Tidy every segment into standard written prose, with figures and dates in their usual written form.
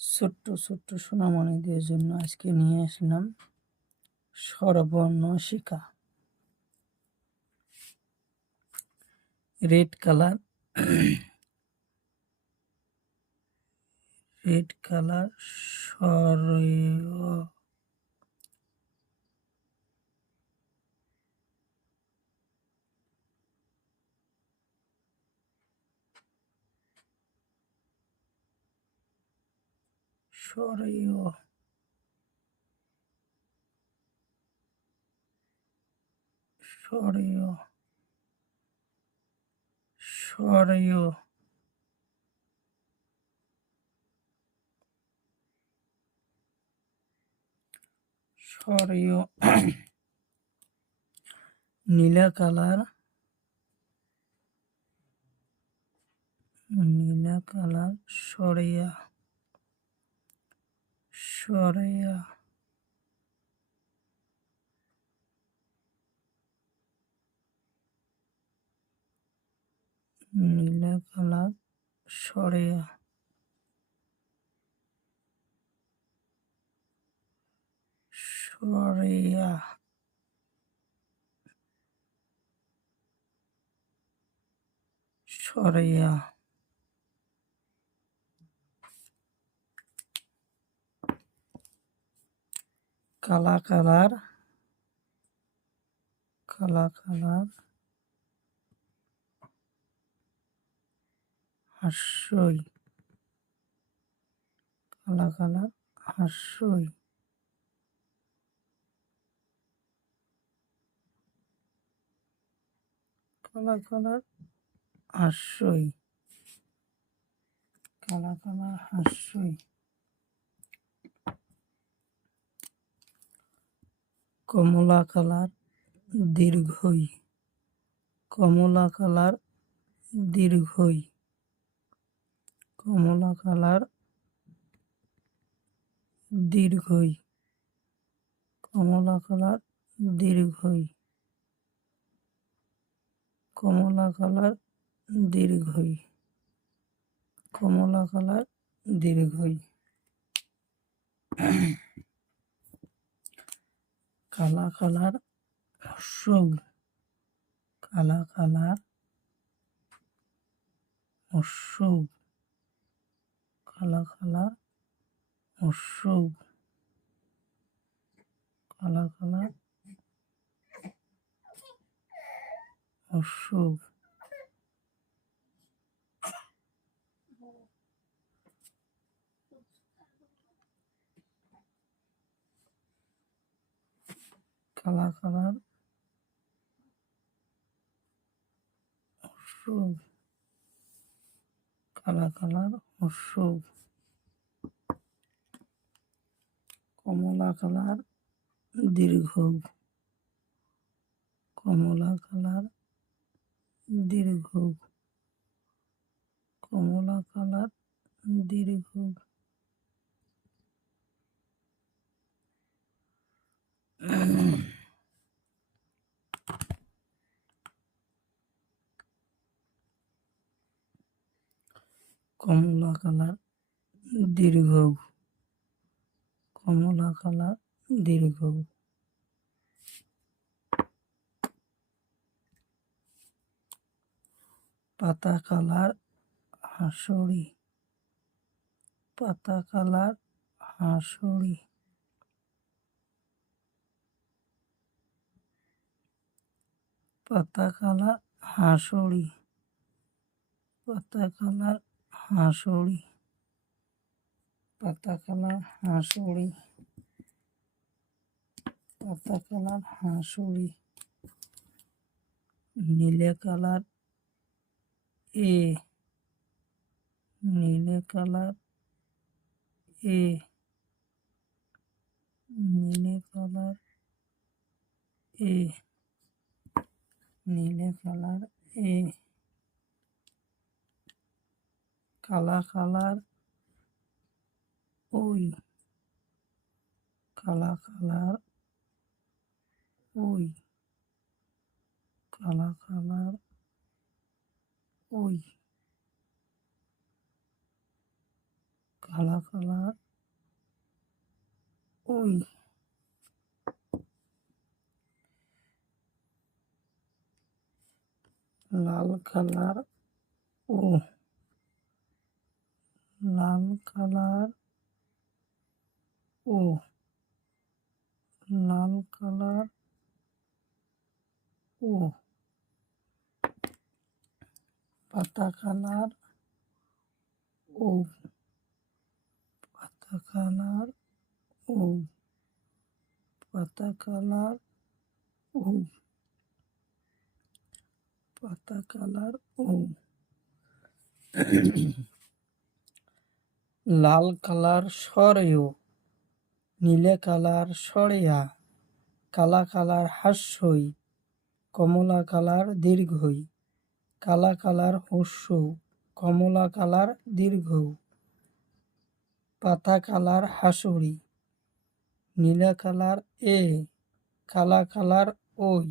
ছোট্ট ছোট্ট সোনামণিদের জন্য আজকে নিয়ে আসলাম স্বরবর্ণ শিখা। রেড কালার রেড কালার স্বরয় স্বরয় স্বরয় স্বরয় স্বরয় নীলা কালার স্বরয়া স্বরয়া নীলা কালার স্বরয়া স্বরয়া স্বরয়া কালা কালার হাস্যই কালা কালার হাস্যই কালা কালার হাস্যই কালা কালার হাস্যই কমলা কালার দীর্ঘই কমলা কালার দীর্ঘই কমলা কালার দীর্ঘই কমলা কালার দীর্ঘই কমলা কালার দীর্ঘই কমলা কালার দীর্ঘই কালা কালার হ্রস্বই কালা কালার হ্রস্বই কালা কালার হ্রস্বই কালা কালার হ্রস্বই কালা কালার হ্রস্বই কালা কালার হ্রস্বই কমলা কালার দীর্ঘ কমলা কালার দীর্ঘ কমলা কালার দীর্ঘ কমলা কালার দীর্ঘ কমলা কালার দীর্ঘ পাতা কালার হাঁসড়ি পাতা কালার হাঁসড়ি পাতা কালার হাঁসড়ি পাতা কালার হাঁসড়ি পাতা কালার হাঁসড়ি পাতা কালার হাঁসড়ি নীলে কালার নীলে কালার নীলে কালার নীলে কালার কালা কালার ওই কালা কালার ওই কালা কালার ওই কালা কালার কালার ও, লাল কালার ও, লাল কালার ও, পাতা কালার ও, পাতা কালার ও, পাতা কালার ও, পাতা কালার ও, লাল কালার সরেও, নীলে কালার সরেয়া, কালা কালার হাস্যই, কমলা কালার দীর্ঘই, কালা কালার হস্য, কমলা কালার দীর্ঘ, পাতা কালার হাসুরি, নীলা কালার এ, কালা কালার ওই,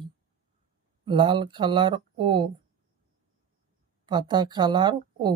লাল কালার ও, পাতা কালার ও।